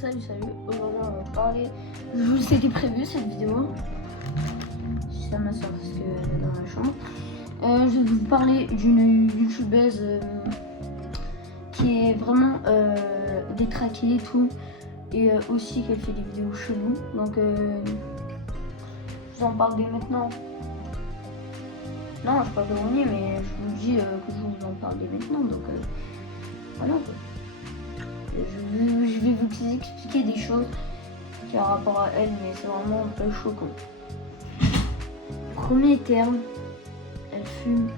Salut, aujourd'hui on va parler, c'était prévu cette vidéo, si ça m'assure parce que dans la chambre. Je vais vous parler d'une youtubeuse qui est vraiment détraquée et tout, et aussi qu'elle fait des vidéos cheloues, donc je vous en parle dès maintenant. Non, je parle de Ronnie, mais je vous dis que je vous en parle dès maintenant, donc voilà. Je vais vous expliquer des choses qui ont rapport à elle, mais c'est vraiment un peu choquant. Premier terme, elle fume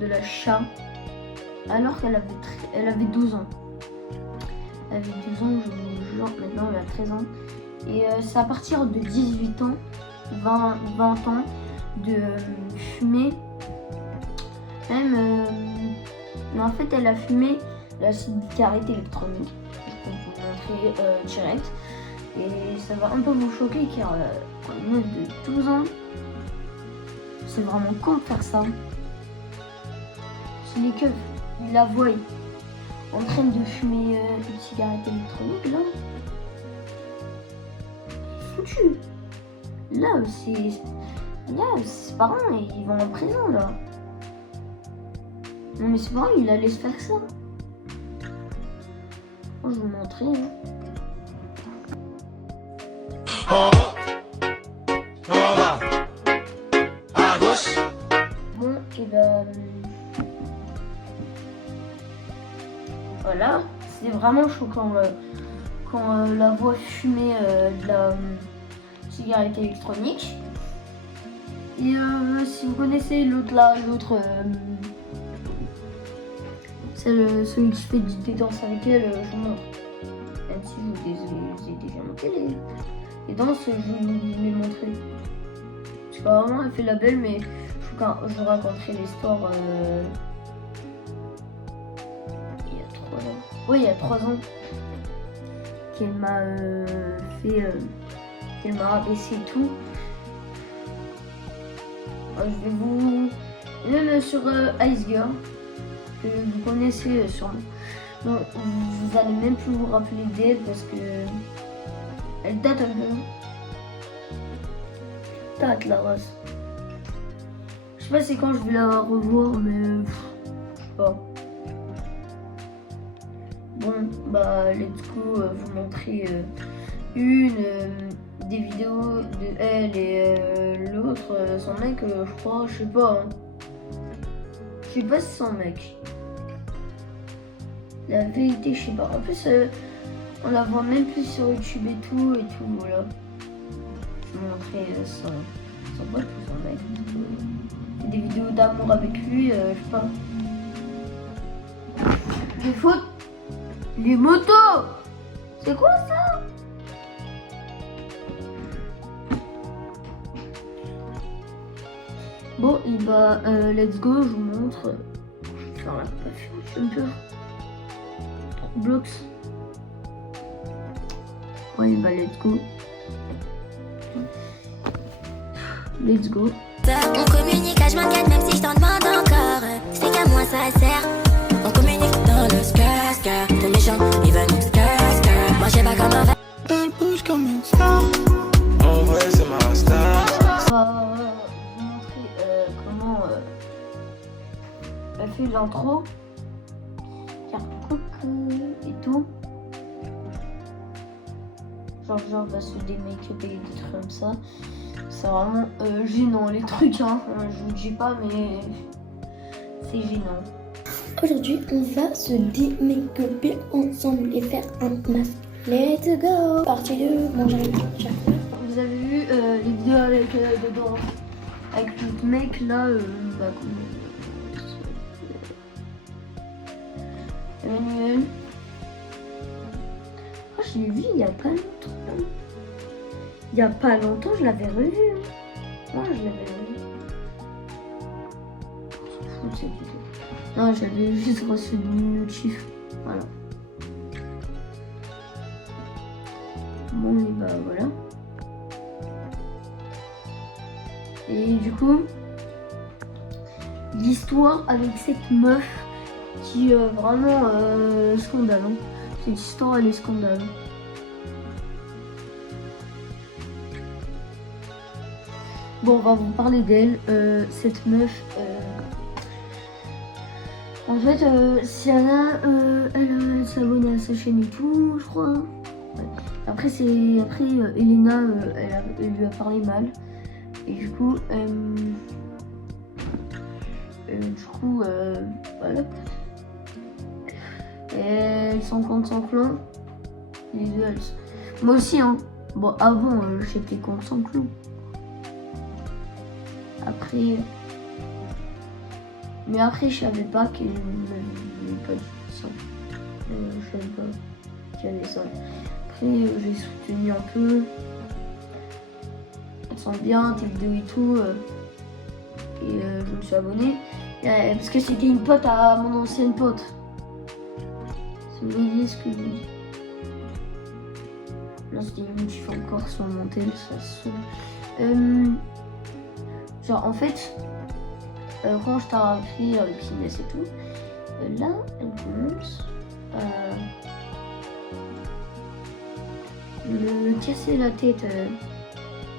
de la chat alors qu'elle avait 12 ans. Elle avait 12 ans, je vous jure, maintenant elle a 13 ans. Et c'est à partir de 18 ans, 20 ans, de fumer. Même, mais en fait elle a fumé la cigarette électronique. Je peux vous montrer direct. Et ça va un peu vous choquer car une meuf de 12 ans, c'est vraiment con de faire ça. C'est les keufs, ils la voient en train de fumer une cigarette électronique là. Foutu. Là, ses parents, ils vont en prison là. Non mais ses parents, ils la laissent faire ça. Je vais vous montrer. Bon, et ben voilà, c'est vraiment choquant quand la voit fumer de la cigarette électronique. Et si vous connaissez l'autre là, celui qui fait des danses avec elle, je vous montre. Même si je vous ai déjà montré les danses, je vous les montrer. Parce que vraiment elle fait la belle, mais je vous raconterai l'histoire il y a 3 ans. Oui, il y a 3 ans. Qu'elle m'a qu'elle m'a rabaissé et tout. Je vais vous... Même sur Ice Girl, que vous connaissez sûrement. Bon, vous allez même plus vous rappeler d'elle parce que elle date un peu. Date la race. Je sais pas c'est quand je vais la revoir, mais je sais pas. Bon, bah let's go vous montrer des vidéos de elle et l'autre, son mec, je crois, je sais pas. Hein. Je sais pas si c'est son mec. La vérité, je sais pas. En plus, on la voit même plus sur YouTube et tout, voilà. Je vais montrer son pote ou son mec. Fait des vidéos d'amour avec lui, je sais pas. Les fautes. Les motos. C'est quoi ça? Bon, et bah, let's go, je vous montre. Je vais faire la paf, un peu. Blocks. Ouais, bah, let's go. Let's go. On communique H24 même si je t'en demande encore. C'est qu'à moi ça sert. On communique dans le skirt. T'es méchant, il va nous skirt. Moi je sais pas comment faire. Elle bouge comme une star. En vrai c'est ma star. On va vous montrer comment elle fait l'intro. Car coucou et tout. Genre va se démake-up et des trucs comme ça. C'est vraiment gênant les trucs, hein. Je vous dis pas, mais c'est gênant. Aujourd'hui, on va se démake-upper ensemble et faire un masque. Let's go! Partie 2, bon j'arrive. Vous avez vu les vidéos avec dedans, avec l'autre mec là, bah Emmanuel. Oh, je l'ai vu il y a pas longtemps. Il y a pas longtemps, je l'avais revu. Non, je l'avais revu. On s'en fout de cette vidéo. Non, j'avais juste reçu une notif. Voilà. Bon, et bah voilà. Et du coup, l'histoire avec cette meuf qui vraiment scandale. Hein. Cette histoire, elle est scandale. Bon, on va vous parler d'elle. Cette meuf, en fait, Sienna, elle s'abonne à sa chaîne et tout, je crois. Ouais. Après, Elena, elle lui a parlé mal. Et du coup, voilà. Et elles sont contre son clan. Les deux, moi aussi, hein. Bon, avant, j'étais contre son clan. Après, mais après, je savais pas qu'elle n'avait pas dit ça. Je savais pas qu'il y avait ça. Après, j'ai soutenu un peu. Elles sont bien, tes vidéos et tout. Et je me suis abonnée. Parce que c'était une pote à mon ancienne pote. Si vous voyez ce que je dis. Là, c'était une qui fait encore sur mon tel, ça se genre, en fait, quand je t'ai appris le business et tout, là, elle commence à me casser la tête.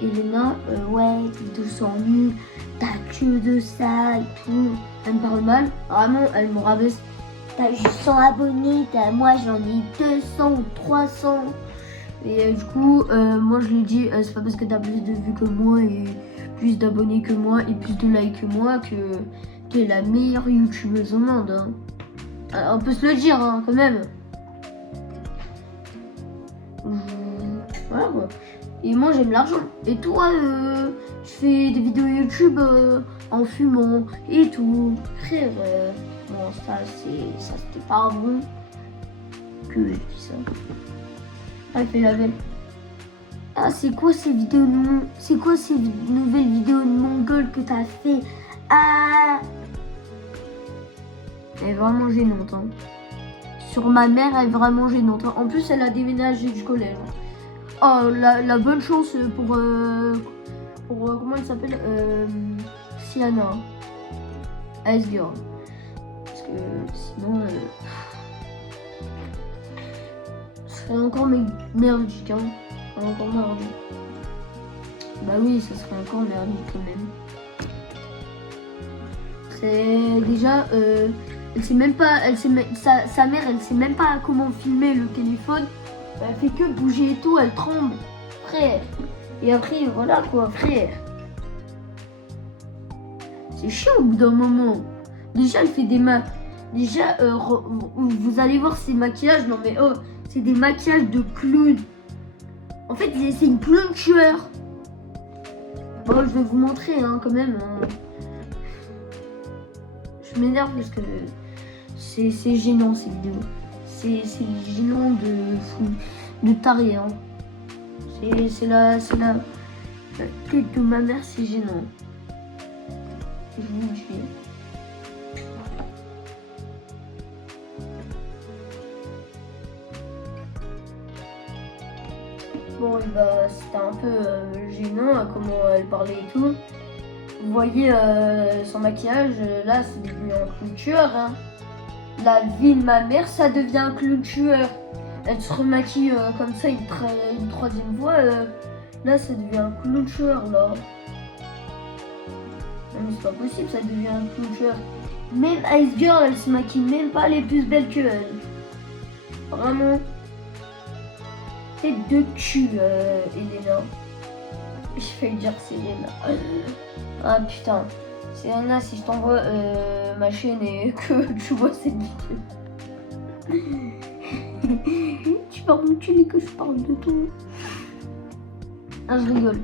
Elena, ouais, t'es 200 000, t'as que de ça et tout. Elle me parle mal, vraiment, elle me rabaisse. T'as juste 100 abonnés, moi j'en ai 200 ou 300. Et du coup, moi je lui dis, c'est pas parce que t'as plus de vues que moi et plus d'abonnés que moi et plus de likes que moi que t'es la meilleure youtubeuse au monde. Hein. Alors, on peut se le dire, hein, quand même. Voilà quoi. Et moi j'aime l'argent. Et toi, je fais des vidéos YouTube en fumant et tout. Frère, bon ça c'était pas bon que je dis ça. Ah, il fait la belle. Ah, c'est quoi ces vidéos c'est quoi ces nouvelles vidéos de mongol que t'as fait? Ah, elle est vraiment gênante. Hein. Sur ma mère, elle est vraiment gênante. Hein. En plus, elle a déménagé du collège. Oh, la bonne chance pour comment elle s'appelle, Sienna, Ice Girl. Parce que sinon, ce serait encore merdique, hein. Encore merdique. Bah oui, ça serait encore merdique quand même. C'est déjà, elle sait même pas, sa mère, elle sait même pas comment filmer le téléphone. Elle fait que bouger et tout, elle tremble, frère. Et après, voilà quoi, frère. C'est chiant au bout d'un moment. Déjà, elle fait des Déjà, vous allez voir ces maquillages. Non mais oh, c'est des maquillages de clown. En fait, c'est une clown tueur. Bon, je vais vous montrer, hein, quand même. Hein. Je m'énerve parce que c'est gênant ces vidéos. C'est gênant de taré. Hein. C'est la tête de ma mère, c'est gênant. Je vous le dis. Bon, et bah, c'était un peu gênant hein, comment elle parlait et tout. Vous voyez son maquillage, là, c'est devenu un clown tueur. Hein. La vie de ma mère, ça devient un clown tueur. Elle se remaquille comme ça une troisième fois. Là, ça devient un clown tueur, là. Non, mais c'est pas possible, ça devient un clown tueur. Même Ice Girl, elle se maquille même pas les plus belles que elle. Vraiment. Tête de cul, Elena. Je vais lui dire c'est Elena. Ah putain. C'est Elena, si je t'envoie ma chaîne et que tu vois cette vidéo. Tu vas m'enculer que je parle de toi. Ah, je rigole.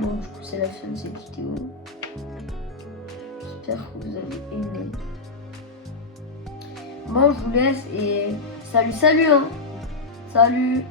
Bon, du coup, c'est la fin de cette vidéo. J'espère que vous avez aimé. Bon, je vous laisse et salut, hein. Salut.